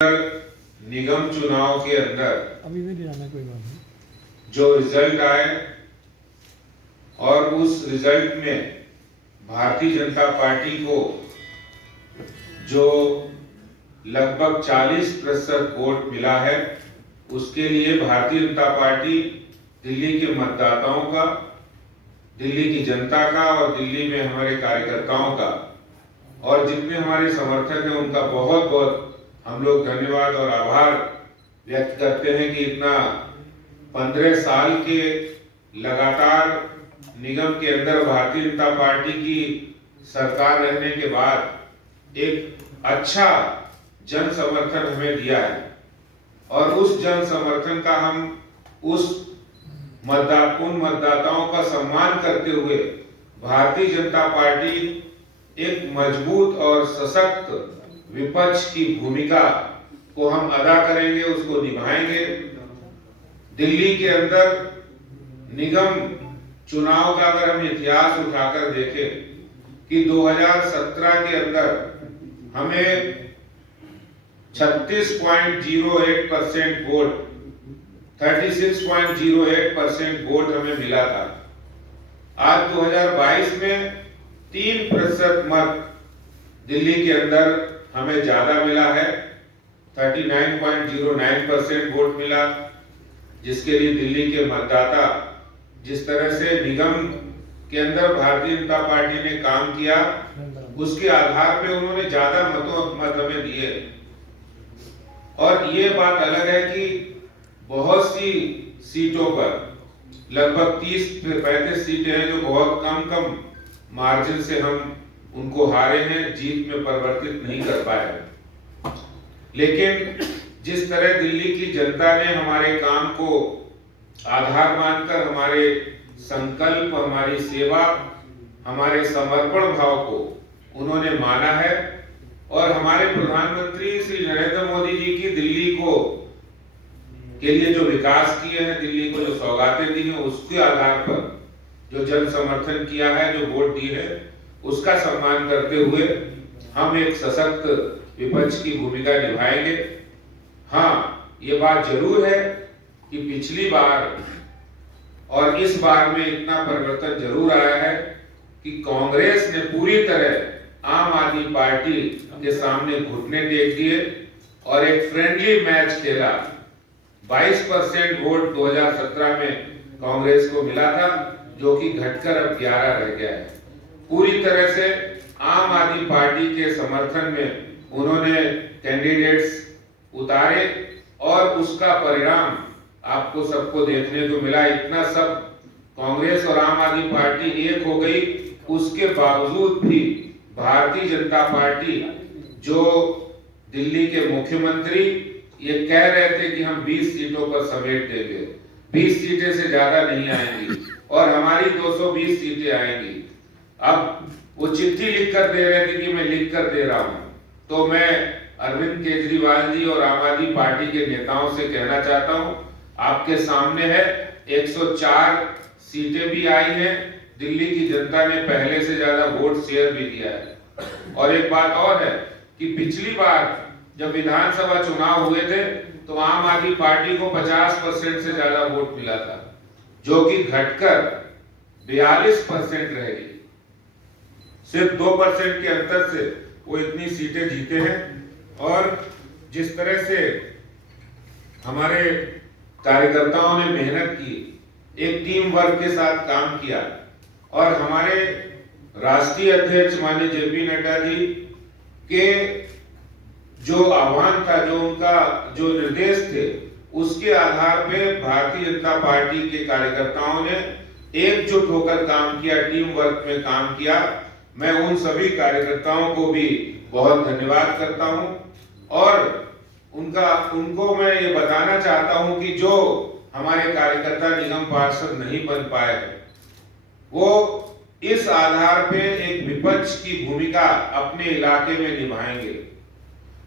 निगम चुनाव के अंदर अभी भी दिलाना कोई बात नहीं। जो रिजल्ट आए और उस रिजल्ट में भारतीय जनता पार्टी को जो लगभग 40% वोट मिला है, उसके लिए भारतीय जनता पार्टी दिल्ली के मतदाताओं का, दिल्ली की जनता का और दिल्ली में हमारे कार्यकर्ताओं का और जितने हमारे समर्थक हैं उनका बहुत बहुत हम लोग धन्यवाद और आभार व्यक्त करते हैं कि इतना 15 साल के लगातार निगम के अंदर भारतीय जनता पार्टी की सरकार रहने के बाद एक अच्छा जन समर्थन हमें दिया है और उस जन समर्थन का हम उन मतदाताओं का सम्मान करते हुए भारतीय जनता पार्टी एक मजबूत और सशक्त विपक्ष की भूमिका को हम अदा करेंगे, उसको निभाएंगे। दिल्ली के अंदर निगम चुनाव का अगर हम इतिहास उठाकर देखें कि 2017 के अंदर हमें 36.08% वोट 36.08% वोट हमें मिला था। आज 2022 में 3% मत दिल्ली के अंदर हमें ज्यादा मिला है, 39.09% वोट मिला, जिसके लिए दिल्ली के मतदाता जिस तरह से निगम के अंदर भारतीय जनता पार्टी ने काम किया उसके आधार पे उन्होंने ज्यादा मत हमें दिए। और ये बात अलग है कि बहुत सी सीटों पर लगभग 30 से 35 सीटें हैं जो बहुत कम मार्जिन से हम उनको हारे हैं, जीत में परिवर्तित नहीं कर पाए। लेकिन जिस तरह दिल्ली की जनता ने हमारे काम को आधार मानकर हमारे संकल्प, हमारी सेवा, हमारे समर्पण भाव को उन्होंने माना है और हमारे प्रधानमंत्री श्री नरेंद्र मोदी जी की दिल्ली को के लिए जो विकास किए हैं, दिल्ली को जो सौगातें दी हैं, उसके आधार पर जो जन समर्थन किया है, जो वोट दी है, उसका सम्मान करते हुए हम एक सशक्त विपक्ष की भूमिका निभाएंगे। हाँ, ये बात जरूर है कि पिछली बार और इस बार में इतना परिवर्तन जरूर आया है कि कांग्रेस ने पूरी तरह आम आदमी पार्टी के सामने घुटने टेक दिए और एक फ्रेंडली मैच खेला। 22% वोट 2017 में कांग्रेस को मिला था, जो कि घटकर अब 11 रह गया है। पूरी तरह से आम आदमी पार्टी के समर्थन में उन्होंने कैंडिडेट्स उतारे और उसका परिणाम आपको सबको देखने को मिला। इतना सब कांग्रेस और आम आदमी पार्टी एक हो गई, उसके बावजूद भी भारतीय जनता पार्टी, जो दिल्ली के मुख्यमंत्री ये कह रहे थे कि हम 20 सीटों पर समेट देंगे, 20 सीटें से ज्यादा नहीं आएंगी और हमारी 220 सीटें आएंगी। अब वो चिट्ठी लिख कर दे रहे थे कि मैं लिख कर दे रहा हूं, तो मैं अरविंद केजरीवाल जी और आम आदमी पार्टी के नेताओं से कहना चाहता हूं, आपके सामने है 104 सीटें भी आई हैं, दिल्ली की जनता ने पहले से ज्यादा वोट शेयर भी दिया है। और एक बात और है कि पिछली बार जब विधानसभा चुनाव हुए थे तो आम आदमी पार्टी को 50% से ज्यादा वोट मिला था, जो कि घटकर 42% रह गई। सिर्फ 2% के अंतर से वो इतनी सीटें जीते हैं। और जिस तरह से हमारे कार्यकर्ताओं ने मेहनत की, एक टीम वर्क के साथ काम किया और हमारे राष्ट्रीय अध्यक्ष माननीय जेपी नड्डा जी के जो आह्वान था, जो उनका जो निर्देश थे, उसके आधार पे भारतीय जनता पार्टी के कार्यकर्ताओं ने एकजुट होकर काम किया, टीम वर्क में काम किया। मैं उन सभी कार्यकर्ताओं को भी बहुत धन्यवाद करता हूं और उनको मैं ये बताना चाहता हूं कि जो हमारे कार्यकर्ता निगम पार्षद नहीं बन पाए, वो इस आधार पे एक विपक्ष की भूमिका अपने इलाके में निभाएंगे।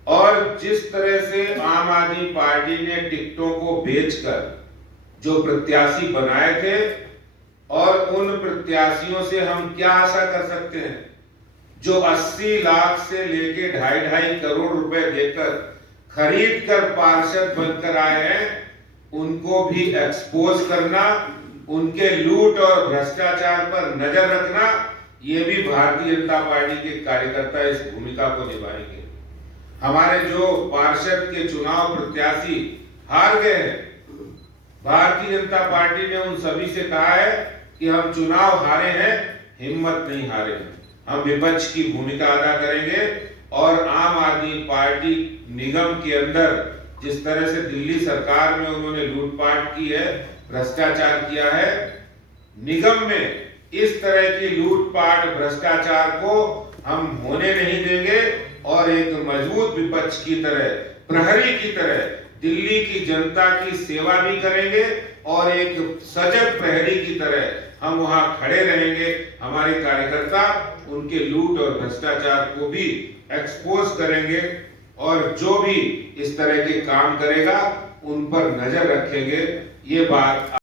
और जिस तरह से आम आदमी पार्टी ने टिकटों को बेचकर जो प्रत्याशी बनाए थे और उन प्रत्याशियों से हम क्या आशा कर सकते हैं, जो 80 लाख से लेके 2.5 करोड़ रुपए देकर खरीद कर पार्षद बनकर आए हैं उनको भी एक्सपोज करना, उनके लूट और भ्रष्टाचार पर नजर रखना, ये भी भारतीय जनता पार्टी के कार्यकर्ता इस भूमिका को निभाएंगे। हमारे जो पार्षद के चुनाव प्रत्याशी हार गए हैं, भारतीय जनता पार्टी ने उन सभी से कहा है कि हम चुनाव हारे हैं, हिम्मत नहीं हारे हैं, हम विपक्ष की भूमिका अदा करेंगे। और आम आदमी पार्टी निगम के अंदर जिस तरह से दिल्ली सरकार में उन्होंने लूटपाट की है, भ्रष्टाचार किया है, निगम में इस तरह की लूटपाट भ्रष्टाचार को हम होने नहीं देंगे और एक मजबूत विपक्ष की तरह, प्रहरी की तरह दिल्ली की जनता की सेवा भी करेंगे और एक सजग प्रहरी की तरह हम वहां खड़े रहेंगे। हमारे कार्यकर्ता उनके लूट और भ्रष्टाचार को भी एक्सपोज करेंगे और जो भी इस तरह के काम करेगा उन पर नजर रखेंगे। ये बात